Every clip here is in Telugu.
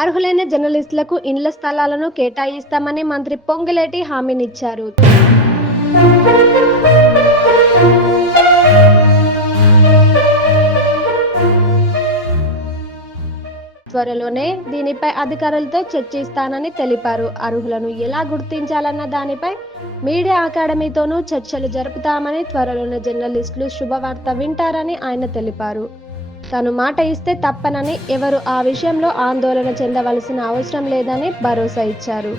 అర్హులైన జర్నలిస్టులకు ఇండ్ల స్థలాలను కేటాయిస్తామని మంత్రి పొంగులేటి హామీనిచ్చారు. త్వరలోనే దీనిపై అధికారులతో చర్చిస్తానని తెలిపారు. అర్హులను ఎలా గుర్తించాలన్న దానిపై మీడియా అకాడమీతోనూ చర్చలు జరుపుతామని త్వరలోనే జర్నలిస్టులు శుభవార్త వింటారని ఆయన తెలిపారు. తను మాట ఇస్తే తప్పనని ఎవరు ఆ విషయంలో ఆందోళన చెందవలసిన అవసరం లేదని భరోసా ఇచ్చారు.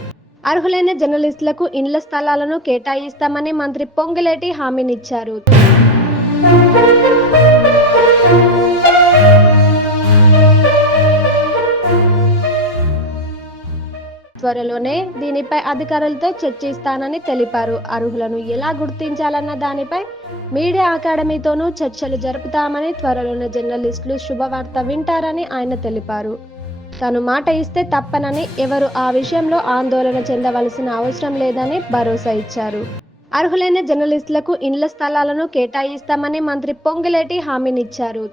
అర్హులైన జర్నలిస్టులకు ఇండ్ల స్థలాలను కేటాయిస్తామని మంత్రి పొంగిలేటి హామీనిచ్చారు. సమయంలోనే దీనిపై అధికారులతో చర్చిస్తానని తెలిపారు. అర్హులను ఎలా గుర్తించాలన్న దానిపై మీడియా అకాడమీతోనూ చర్చలు జరుపుతామని త్వరలోనే జర్నలిస్టులు శుభవార్త వింటారని ఆయన తెలిపారు. తను మాట ఇస్తే తప్పనని ఎవరు ఆ విషయంలో ఆందోళన చెందవలసిన అవసరం లేదని భరోసా ఇచ్చారు. అర్హులైన జర్నలిస్టులకు ఇండ్ల స్థలాలను కేటాయిస్తామని మంత్రి పొంగులేటి హామీనిచ్చారు.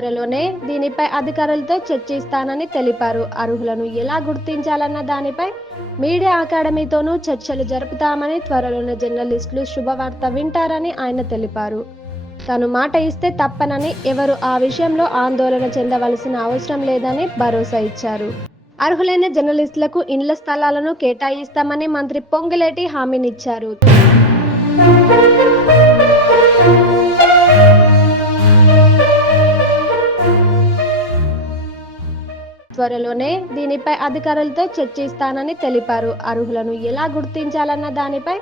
త్వరలోనే దీనిపై అధికారులతో చర్చిస్తానని తెలిపారు. అర్హులను ఎలా గుర్తించాలన్న దానిపై మీడియా అకాడమీతోనూ చర్చలు జరుపుతామని త్వరలోనే జర్నలిస్టులు శుభవార్త వింటారని ఆయన తెలిపారు. తను మాట ఇస్తే తప్పనని ఎవరు ఆ విషయంలో ఆందోళన చెందవలసిన అవసరం లేదని భరోసా ఇచ్చారు. అర్హులైన జర్నలిస్టులకు ఇండ్ల స్థలాలను కేటాయిస్తామని మంత్రి పొంగిలేటి హామీనిచ్చారు. త్వరలోనే దీనిపై అధికారులతో చర్చిస్తానని తెలిపారు. అర్హులను ఎలా గుర్తించాలన్న దానిపై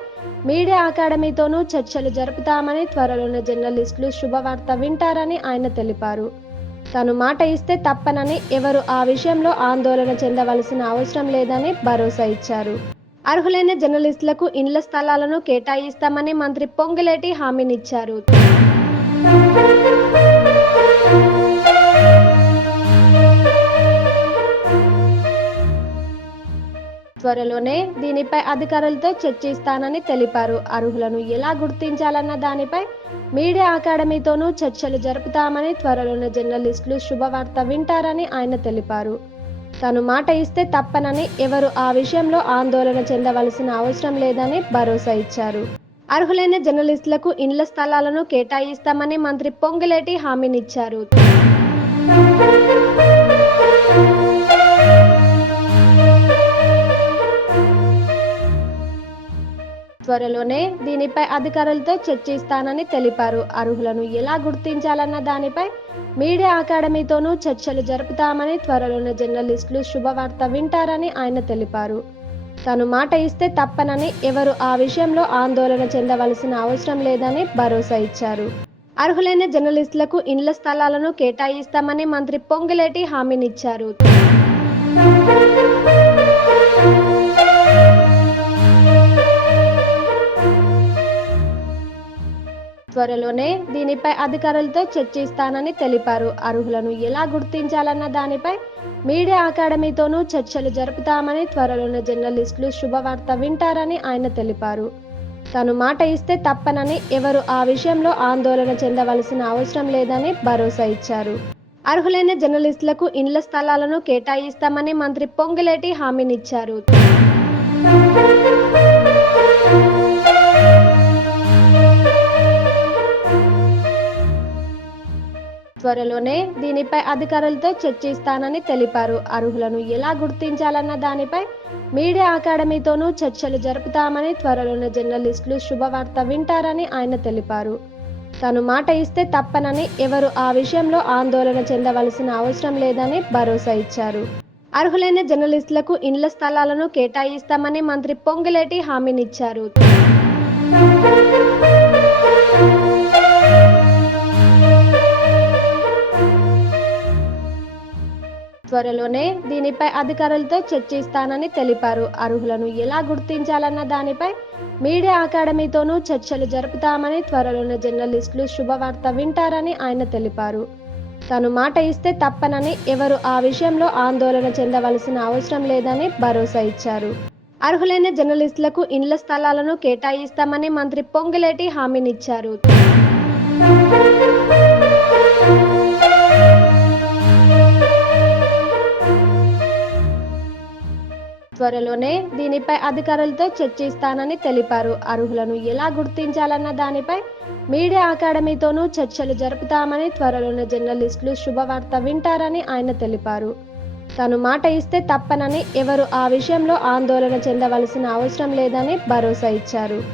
మీడియా అకాడమీతోనూ చర్చలు జరుపుతామని త్వరలోనే జర్నలిస్టులు శుభవార్త వింటారని ఆయన తెలిపారు. తను మాట ఇస్తే తప్పనని ఎవరు ఆ విషయంలో ఆందోళన చెందవలసిన అవసరం లేదని భరోసా ఇచ్చారు. అర్హులైన జర్నలిస్టులకు ఇండ్ల స్థలాలను కేటాయిస్తామని మంత్రి పొంగులేటి హామీనిచ్చారు. త్వరలోనే దీనిపై అధికారులతో చర్చిస్తానని తెలిపారు. అర్హులను ఎలా గుర్తించాలన్న దానిపై మీడియా అకాడమీతోనూ చర్చలు జరుపుతామని త్వరలోనే జర్నలిస్టులు శుభవార్త వింటారని ఆయన తెలిపారు. తను మాట ఇస్తే తప్పనని ఎవరు ఆ విషయంలో ఆందోళన చెందవలసిన అవసరం లేదని భరోసా ఇచ్చారు. అర్హులైన జర్నలిస్టులకు ఇండ్ల స్థలాలను కేటాయిస్తామని మంత్రి పొంగులేటి హామీనిచ్చారు. త్వరలోనే దీనిపై అధికారులతో చర్చిస్తానని తెలిపారు. అర్హులను ఎలా గుర్తించాలన్న దానిపై మీడియా అకాడమీతోనూ చర్చలు జరుపుతామని త్వరలోనే జర్నలిస్టులు శుభవార్త వింటారని ఆయన తెలిపారు. తను మాట ఇస్తే తప్పనని ఎవరు ఆ విషయంలో ఆందోళన చెందవలసిన అవసరం లేదని భరోసా ఇచ్చారు. అర్హులైన జర్నలిస్టులకు ఇండ్ల స్థలాలను కేటాయిస్తామని మంత్రి పొంగులేటి హామీనిచ్చారు. త్వరలోనే దీనిపై అధికారులతో చర్చిస్తానని తెలిపారు. అర్హులను ఎలా గుర్తించాలన్న దానిపై మీడియా అకాడమీతోనూ చర్చలు జరుపుతామని త్వరలోనే జర్నలిస్టులు శుభవార్త వింటారని ఆయన తెలిపారు. తను మాట ఇస్తే తప్పనని ఎవరు ఆ విషయంలో ఆందోళన చెందవలసిన అవసరం లేదని భరోసా ఇచ్చారు. అర్హులైన జర్నలిస్టులకు ఇండ్ల స్థలాలను కేటాయిస్తామని మంత్రి పొంగులేటి హామీనిచ్చారు. త్వరలోనే దీనిపై అధికారులతో చర్చిస్తానని తెలిపారు. అర్హులను ఎలా గుర్తించాలన్న దానిపై మీడియా అకాడమీతోనూ చర్చలు జరుపుతామని త్వరలోనే జర్నలిస్టులు శుభవార్త వింటారని ఆయన తెలిపారు. తను మాట ఇస్తే తప్పనని ఎవరు ఆ విషయంలో ఆందోళన చెందవలసిన అవసరం లేదని భరోసా ఇచ్చారు. అర్హులైన జర్నలిస్టులకు ఇండ్ల స్థలాలను కేటాయిస్తామని మంత్రి పొంగులేటి హామీనిచ్చారు. త్వరలోనే దీనిపై అధికారులతో చర్చిస్తానని తెలిపారు. అర్హులను ఎలా గుర్తించాలన్న దానిపై మీడియా అకాడమీతోనూ చర్చలు జరుపుతామని త్వరలోనే జర్నలిస్టులు శుభవార్త వింటారని ఆయన తెలిపారు. తను మాట ఇస్తే తప్పనని ఎవరు ఆ విషయంలో ఆందోళన చెందవలసిన అవసరం లేదని భరోసా ఇచ్చారు. అర్హులైన జర్నలిస్టులకు ఇండ్ల స్థలాలను కేటాయిస్తామని మంత్రి పొంగులేటి హామీనిచ్చారు. త్వరలోనే దీనిపై అధికారులతో చర్చిస్తానని తెలిపారు. అర్హులను ఎలా గుర్తించాలన్న దానిపై మీడియా అకాడమీతోనూ చర్చలు జరుపుతామని త్వరలోనే జర్నలిస్టులు శుభవార్త వింటారని ఆయన తెలిపారు. తను మాట ఇస్తే తప్పనని ఎవరు ఆ విషయంలో ఆందోళన చెందవలసిన అవసరం లేదని భరోసా ఇచ్చారు.